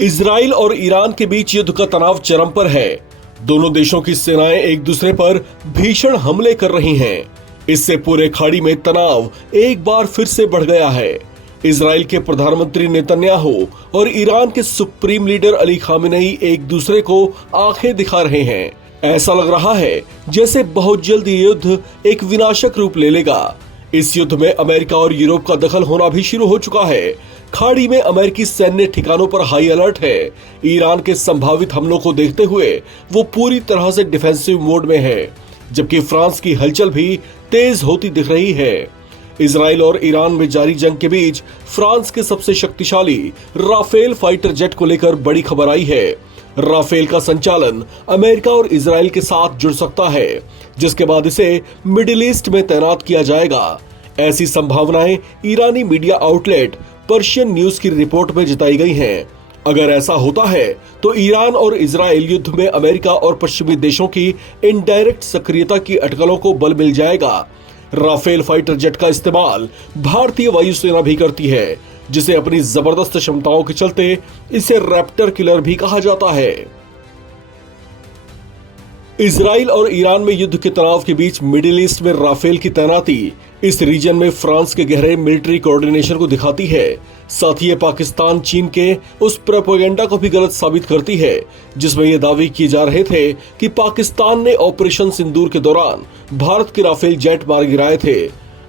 Israel और Iran के बीच युद्ध का तनाव चरम पर है। दोनों देशों की सेनाएं एक दूसरे पर भीषण हमले कर रही हैं। इससे पूरे खाड़ी में तनाव एक बार फिर से बढ़ गया है। इजराइल के प्रधानमंत्री नेतन्याहू और ईरान के सुप्रीम लीडर अली खामेनेई एक दूसरे को आंखें दिखा रहे हैं। ऐसा लग रहा है जैसे बहुत जल्द ये युद्ध एक विनाशक रूप ले लेगा। इस युद्ध में अमेरिका और यूरोप का दखल होना भी शुरू हो चुका है। खाड़ी में अमेरिकी सैन्य ठिकानों पर हाई अलर्ट है। ईरान के संभावित हमलों को देखते हुए वो पूरी तरह से डिफेंसिव मोड में है, जबकि फ्रांस की हलचल भी तेज होती दिख रही है। इजराइल और ईरान में जारी जंग के बीच फ्रांस के सबसे शक्तिशाली राफेल फाइटर जेट को लेकर बड़ी खबर आई है। राफेल का संचालन अमेरिका और इजराइल के साथ जुड़ सकता है, जिसके बाद इसे मिडिल ईस्ट में तैनात किया जाएगा। ऐसी संभावनाएं ईरानी मीडिया आउटलेट पर्शियन न्यूज की रिपोर्ट में जताई गई हैं। अगर ऐसा होता है तो ईरान और इजराइल युद्ध में अमेरिका और पश्चिमी देशों की इनडायरेक्ट सक्रियता की अटकलों को बल मिल जाएगा। राफेल फाइटर जेट का इस्तेमाल भारतीय वायुसेना भी करती है, जिसे अपनी जबरदस्त क्षमताओं के चलते इसे रैप्टर किलर भी कहा जाता है। इजराइल और ईरान में युद्ध के तनाव के बीच मिडिल ईस्ट में राफेल की तैनाती इस रीजन में फ्रांस के गहरे मिलिट्री कोऑर्डिनेशन को दिखाती है। साथ ही ये पाकिस्तान चीन के उस प्रोपेगेंडा को भी गलत साबित करती है, जिसमें ये दावे किए जा रहे थे कि पाकिस्तान ने ऑपरेशन सिंदूर के दौरान भारत के राफेल जेट मार गिराए थे।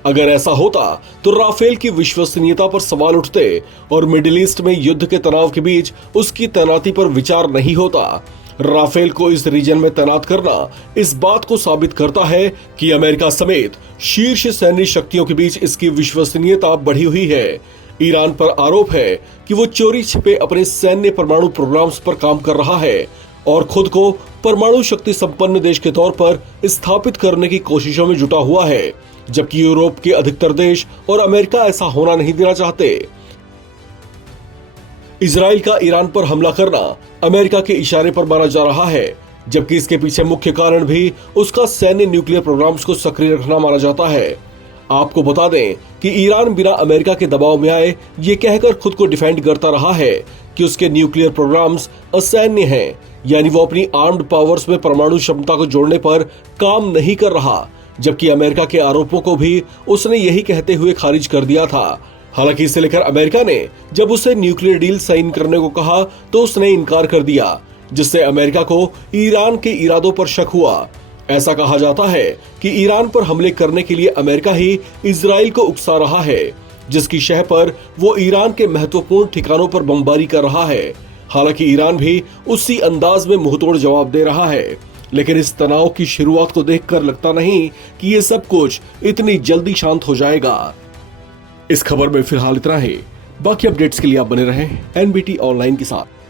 अगर ऐसा होता तो राफेल की विश्वसनीयता पर सवाल उठते और मिडिल ईस्ट में युद्ध के तनाव के बीच उसकी तैनाती पर विचार नहीं होता। राफेल को इस रीजन में तैनात करना इस बात को साबित करता है कि अमेरिका समेत शीर्ष सैन्य शक्तियों के बीच इसकी विश्वसनीयता बढ़ी हुई है। ईरान पर आरोप है कि वो चोरी छिपे अपने सैन्य परमाणु प्रोग्राम्स पर काम कर रहा है और खुद को परमाणु शक्ति संपन्न देश के तौर पर स्थापित करने की कोशिशों में जुटा हुआ है, जबकि यूरोप के अधिकतर देश और अमेरिका ऐसा होना नहीं देना चाहते। इजराइल का ईरान पर हमला करना अमेरिका के इशारे पर माना जा रहा है, जबकि इसके पीछे मुख्य कारण भी उसका सैन्य न्यूक्लियर प्रोग्राम्स को सक्रिय रखना माना जाता है। आपको बता दें कि ईरान बिना अमेरिका के दबाव में आए ये कहकर खुद को डिफेंड करता रहा है कि उसके न्यूक्लियर प्रोग्राम्स असैन्य हैं, यानी वो अपनी आर्म्ड पावर्स में परमाणु क्षमता को जोड़ने पर काम नहीं कर रहा, जबकि अमेरिका के आरोपों को भी उसने यही कहते हुए खारिज कर दिया था। हालांकि इसे लेकर अमेरिका ने जब उसे न्यूक्लियर डील साइन करने को कहा तो उसने इनकार कर दिया, जिससे अमेरिका को ईरान के इरादों पर शक हुआ। ऐसा कहा जाता है कि ईरान पर हमले करने के लिए अमेरिका ही इजराइल को उकसा रहा है, जिसकी शह पर वो ईरान के महत्वपूर्ण ठिकानों पर बमबारी कर रहा है। हालांकि ईरान भी उसी अंदाज में मुंहतोड़ जवाब दे रहा है, लेकिन इस तनाव की शुरुआत को देखकर लगता नहीं कि ये सब कुछ इतनी जल्दी शांत हो जाएगा। इस खबर में फिलहाल इतना ही। बाकी अपडेट्स के लिए आप बने रहें एनबीटी ऑनलाइन के साथ।